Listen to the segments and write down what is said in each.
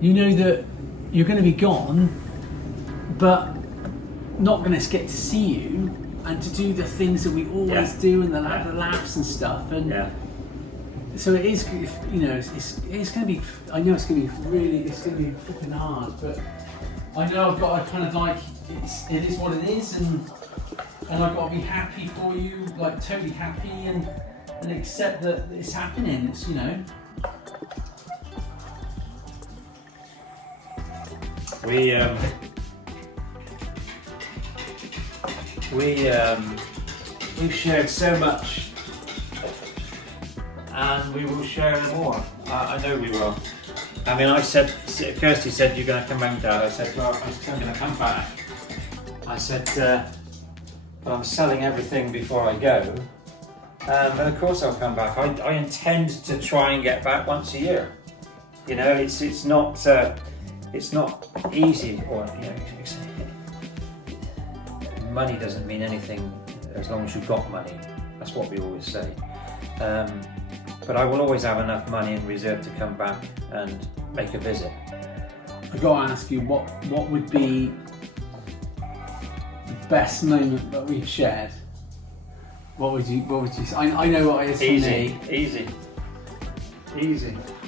you know that you're going to be gone, but not going to get to see you and to do the things that we always do and the laughs and stuff. And so it is, you know, it's going to be, I know it's going to be really, it's going to be fucking hard, but I know I've got to kind of like, it is what it is, and I've got to be happy for you, like totally happy, and accept that it's happening. It's, you know. We've shared so much, and we will share more. I know we will. I mean, I said, Kirsty said, you're going to come back, Dad. I said, well, I'm going to come back. I said, but I'm selling everything before I go. And of course I'll come back. I intend to try and get back once a year. You know, it's not easy, or you know, money doesn't mean anything as long as you've got money. That's what we always say. But I will always have enough money in reserve to come back and make a visit. I've got to ask you, what would be the best moment that we've shared? What would you say? I know what it is for me. Easy.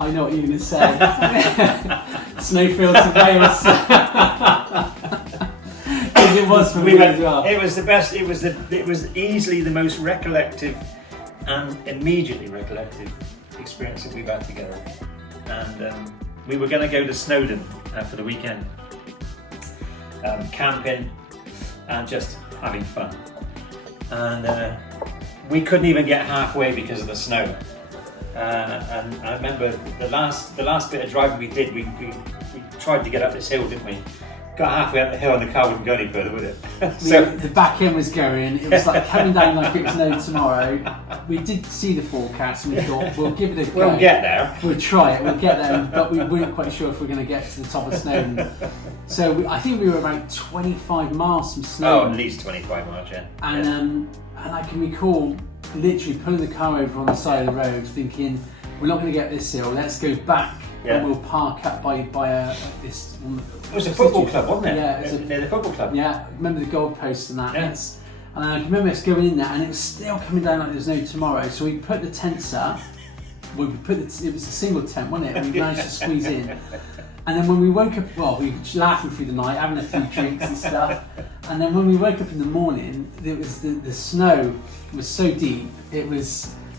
I know what you're going to say. Snowfields in Wales. Because it was for me as well. It was the best. It was easily the most recollective and immediately recollective experience that we've had together. And we were going to go to Snowdon for the weekend, camping and just having fun. And we couldn't even get halfway because of the snow. And I remember the last bit of driving we did, we tried to get up this hill, didn't we? Got halfway up the hill and the car wouldn't go any further, would it? So the back end was going, it was like coming down like it was no tomorrow. We did see the forecast and we thought, we'll give it a go. We'll get there. We'll try it, we'll get there, but we weren't quite sure if we're going to get to the top of Snowdon. So I think we were about 25 miles from Snowdon. Oh, at least 25 miles, yeah. And I can recall literally pulling the car over on the side of the road thinking, we're not going to get this hill, let's go back and we'll park up by this... It was a football club, wasn't it? Yeah, it was near the football club. Yeah, remember the goalposts and that. Yeah. And I remember us going in there and it was still coming down like there was no tomorrow. So we put the tents up. It was a single tent, wasn't it? And we managed to squeeze in. And then when we woke up, well, we were laughing through the night, having a few drinks and stuff. And then when we woke up in the morning, it was the snow was so deep.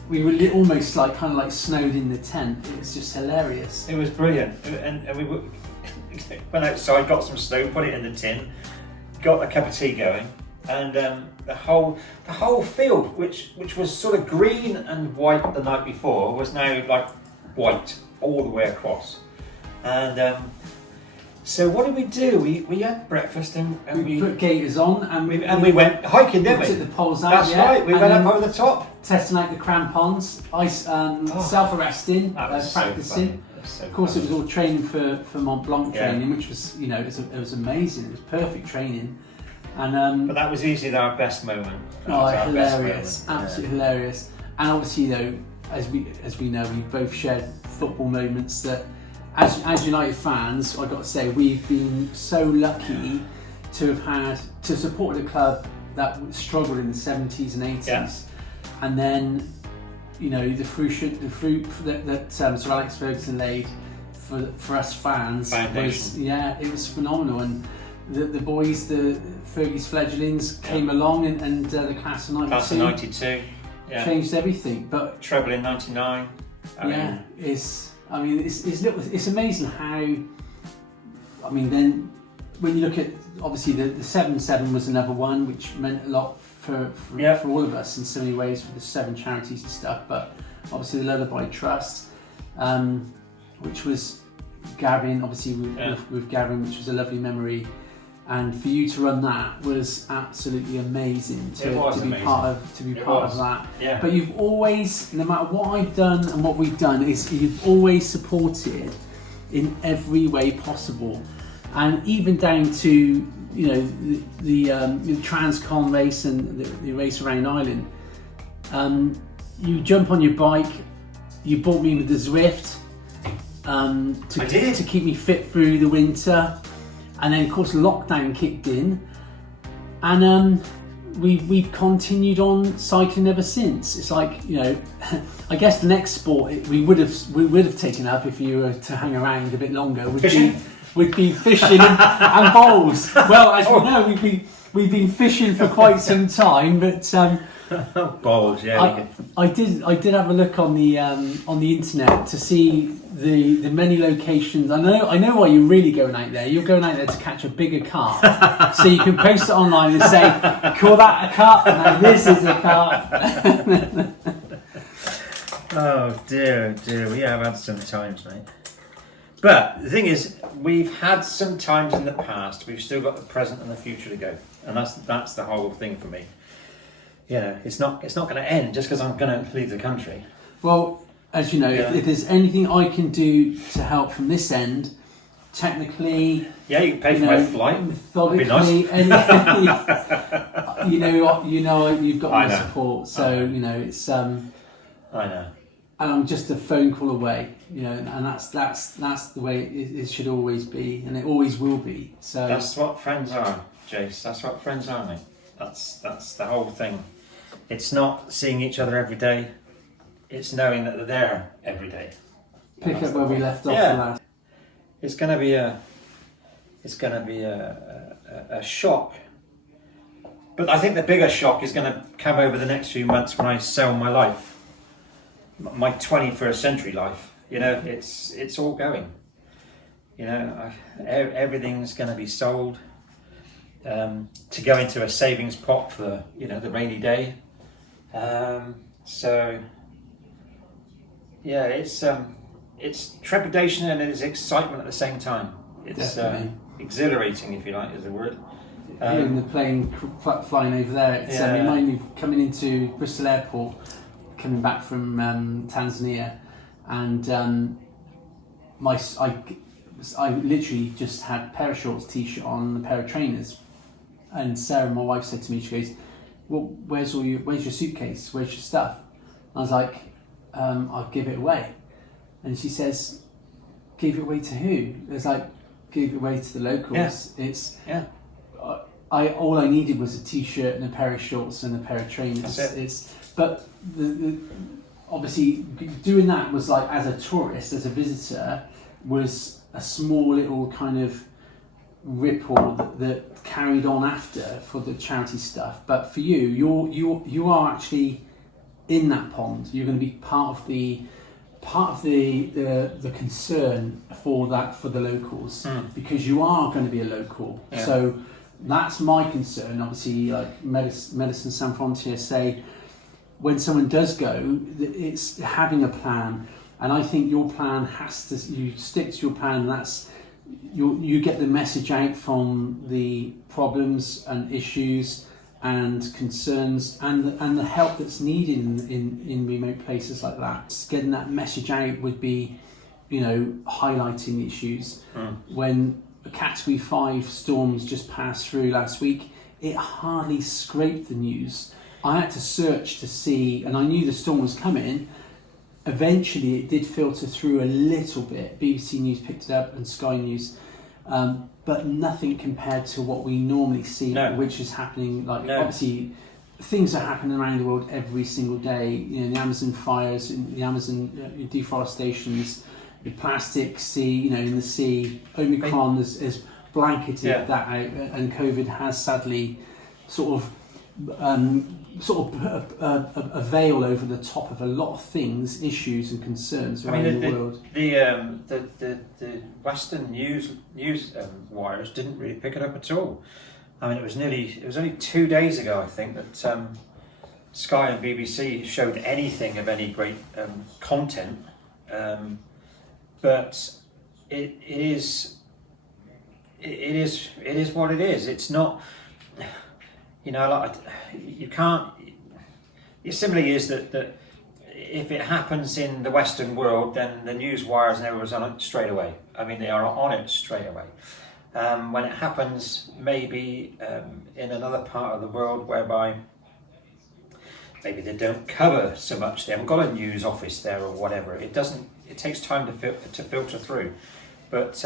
We were almost like kind of like snowed in the tent. It was just hilarious. It was brilliant, and we went outside, got some snow, put it in the tin, got a cup of tea going, and the whole field, which was sort of green and white the night before, was now like white all the way across. And so what did we do? We had breakfast and we put gaiters on and we went hiking, didn't we? Took the poles out. That's right. We went up over the top, testing out the crampons, self-arresting, practicing. So of course, it was all training for Mont Blanc training, which was, you know, it was amazing. It was perfect training, and but that was easily our best moment. Hilarious, absolutely hilarious. And obviously, though, as we know, we both shared football moments that. As United fans, I've got to say, we've been so lucky to have support a club that struggled in the 70s and 80s, and then, you know, the fruit that Sir Alex Ferguson laid for us fans was, it was phenomenal. And the boys, the Fergie's fledglings, came along, and the class of 92. Class of 92, changed everything. But treble in 99. It's amazing how. I mean, then when you look at obviously the 7-7 was another one which meant a lot for all of us in so many ways for the 7 charities and stuff. But obviously the Lullaby Trust, which was Gavin, obviously with Gavin, which was a lovely memory. And for you to run that was absolutely amazing to be part of that. Yeah. But you've always, no matter what I've done and what we've done, is you've always supported in every way possible, and even down to, you know, the Transcon race and the race around Ireland. You jump on your bike, you brought me with the Zwift. to keep me fit through the winter, and then of course lockdown kicked in, and we've continued on cycling ever since. It's like, you know, I guess the next sport we would have taken up if you were to hang around a bit longer would be fishing and bowls. Well, as we know, we've been fishing for quite some time, but bowls, yeah. I did have a look on the internet to see the many locations. I know why you're really going out there. You're going out there to catch a bigger carp, so you can post it online and say, "Call that a carp? Now this is a carp." Oh dear, we have had some times, mate. But the thing is, we've had some times in the past. We've still got the present and the future to go, and that's the whole thing for me. You know, it's not going to end just because I'm going to leave the country. Well, as you know, if there's anything I can do to help from this end, technically, yeah, you can pay for my flight. Methodically, that'd be nice. you know, you've got my support. So you know, it's I know. And I'm just a phone call away, you know, and that's the way it should always be, and it always will be. So that's what friends are, Jace. That's what friends are, mate. That's the whole thing. It's not seeing each other every day. It's knowing that they're there every day. Pick up where we left off last. It's going to be a shock. But I think the bigger shock is going to come over the next few months when I sell my life. My 21st century life, you know, it's all going. You know, everything's going to be sold to go into a savings pot for, you know, the rainy day. So yeah, it's trepidation and it's excitement at the same time. It's exhilarating, if you like, is a word. Hearing the plane flying over there, it's reminding me coming into Bristol Airport, coming back from Tanzania, and I literally just had a pair of shorts, t-shirt on, a pair of trainers, and Sarah, my wife, said to me, she goes, "Well, where's your suitcase? Where's your stuff?" I was like, "I'll give it away," and she says, "Give it away to who?" It's like, "Give it away to the locals." All I needed was a t-shirt and a pair of shorts and a pair of trainers. That's it. But obviously doing that was like, as a tourist, as a visitor, was a small little kind of ripple that carried on after for the charity stuff. But for you, you are actually in that pond. You're going to be part of the concern for the locals, because you are going to be a local. Yeah. So that's my concern. Obviously, like Medicine Sans Frontières say, when someone does go, it's having a plan, and I think your plan you stick to your plan, and that's you get the message out from the problems and issues and concerns and the help that's needed in remote places like that. Getting that message out would be, you know, highlighting the issues. When a Category 5 storms just passed through last week, it hardly scraped the news. I had to search to see, and I knew the storm was coming. Eventually it did filter through a little bit. BBC News picked it up and Sky News, but nothing compared to what we normally see, which is happening. Obviously things are happening around the world every single day. You know, the Amazon fires, the Amazon deforestations, the plastic in the sea. Omicron has blanketed that out, and COVID has sadly sort of a veil over the top of a lot of things, issues and concerns around the world. The Western news wires didn't really pick it up at all. I mean, it was only 2 days ago, I think, that Sky and BBC showed anything of any great content, but it is what it is. It's not. You know, like, you can't. It simply is that if it happens in the Western world, then the news wires and everyone's on it straight away. I mean, they are on it straight away. When it happens, maybe in another part of the world whereby maybe they don't cover so much, they haven't got a news office there or whatever, it doesn't it takes time to filter through. But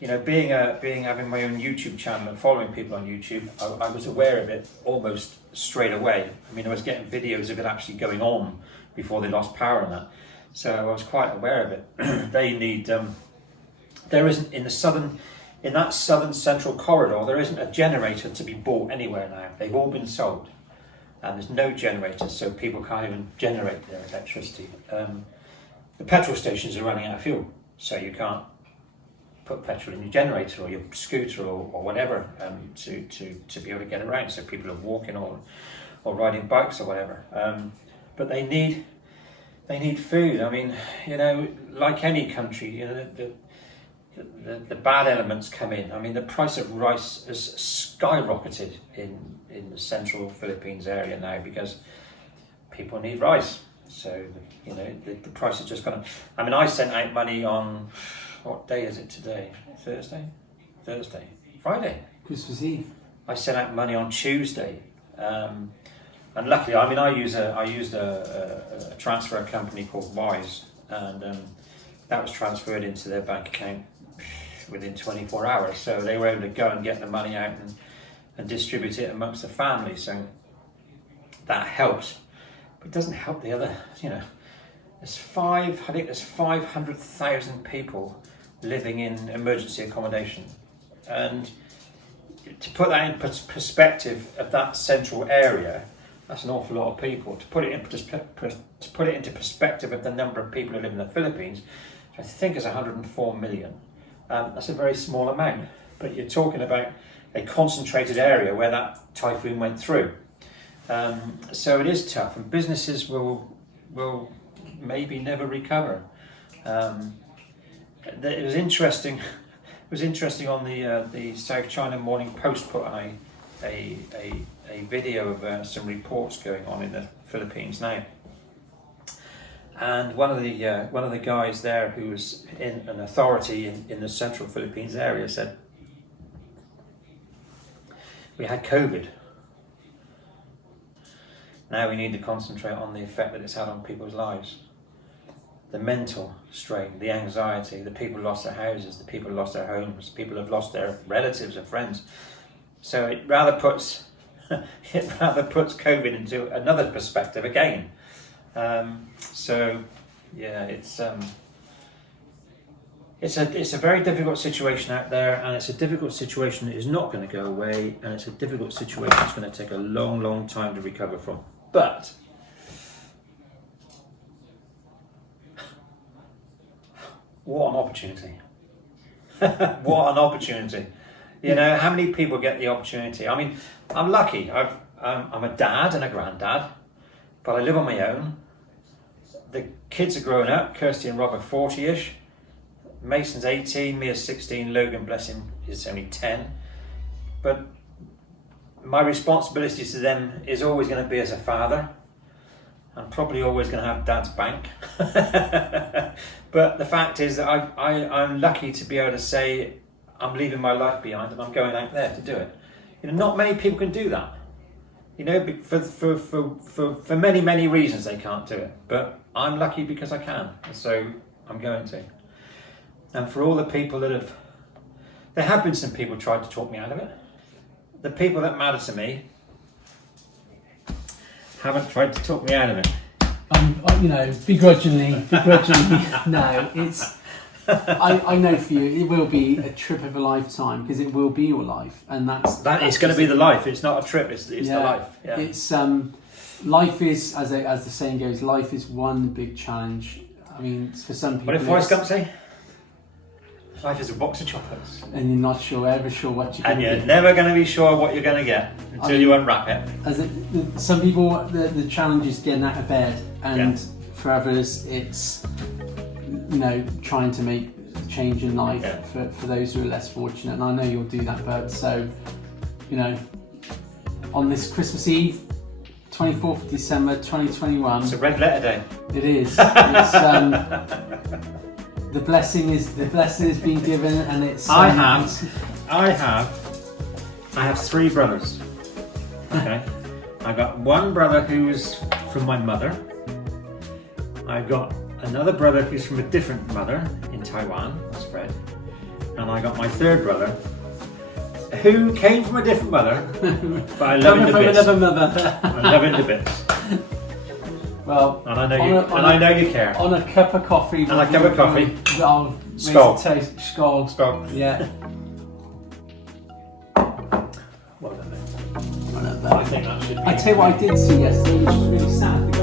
you know, having my own YouTube channel and following people on YouTube, I was aware of it almost straight away. I mean, I was getting videos of it actually going on before they lost power and that. So I was quite aware of it. They need, there isn't in that southern central corridor, there isn't a generator to be bought anywhere now. They've all been sold. And there's no generators, so people can't even generate their electricity. The petrol stations are running out of fuel, so you can't put petrol in your generator or your scooter or whatever to be able to get around. So people are walking or riding bikes or whatever. But they need food. I mean, you know, like any country, you know, the bad elements come in. I mean, the price of rice has skyrocketed in the central Philippines area now because people need rice. So, you know, the price has just gone up. I mean, I sent out money on, what day is it today? Thursday? Friday. Christmas Eve. I sent out money on Tuesday. And luckily, I mean, I used a transfer company called Wise, and that was transferred into their bank account within 24 hours. So they were able to go and get the money out and distribute it amongst the family. So that helps, but it doesn't help the other. You know, I think there's 500,000 people living in emergency accommodation, and to put that in perspective of that central area, that's an awful lot of people. To put it into perspective of the number of people who live in the Philippines, which I think is 104 million. That's a very small amount, but you're talking about a concentrated area where that typhoon went through. So it is tough, and businesses will maybe never recover. It was interesting. It was interesting on the South China Morning Post put on a video of some reports going on in the Philippines now, and one of the guys there who was in an authority in the central Philippines area said, we had COVID. Now we need to concentrate on the effect that it's had on people's lives. The mental strain, the anxiety, the people who lost their houses, the people who lost their homes, people who have lost their relatives and friends. So it rather puts COVID into another perspective again. So yeah, it's a very difficult situation out there, and it's a difficult situation that is not going to go away, and it's a difficult situation that's going to take a long, long time to recover from. But what an opportunity! What an opportunity! You know, how many people get the opportunity? I mean, I'm lucky. I'm a dad and a granddad, but I live on my own. The kids are growing up. Kirsty and Rob are 40-ish. Mason's 18, Mia's 16, Logan, bless him, is only 10. But my responsibility to them is always going to be as a father. I'm probably always going to have dad's bank. But the fact is that I'm lucky to be able to say, I'm leaving my life behind and I'm going out there to do it. You know, not many people can do that. You know, for many, many reasons they can't do it. But I'm lucky because I can. So I'm going to. And for all the people there have been some people tried to talk me out of it. The people that matter to me haven't tried to talk me out of it. You know, begrudgingly, no, it's, I know for you, it will be a trip of a lifetime, because it will be your life, and that's it's going to be the life. It's not a trip, it's the life. Yeah. It's, life is, as the saying goes, life is one big challenge. I mean, for some people... What did Forrest Gump say? Life is a box of chocolates. And you're not ever sure what you're going to get. And you're never going to be sure what you're going to get until you unwrap it. Some people, the challenge is getting out of bed, and for others it's, you know, trying to make a change in life for those who are less fortunate. And I know you'll do that, Bert. So, you know, on this Christmas Eve, 24th of December 2021. It's a red letter day. It is. It's, the blessing is being given, and it's. I have 3 brothers. Okay, I got one brother who's from my mother. I've got another brother who's from a different mother in Taiwan, that's Fred. And I got my third brother, who came from a different mother, but I love him to bits. Another mother. I love him to bits. Well, And I know you care. On a cup of coffee. And a cup of coffee. I'll Skull. taste. Skull. Skull. Yeah. Well done, mate. Well done, I think that should be. I tell you what I did see yesterday, which was really sad.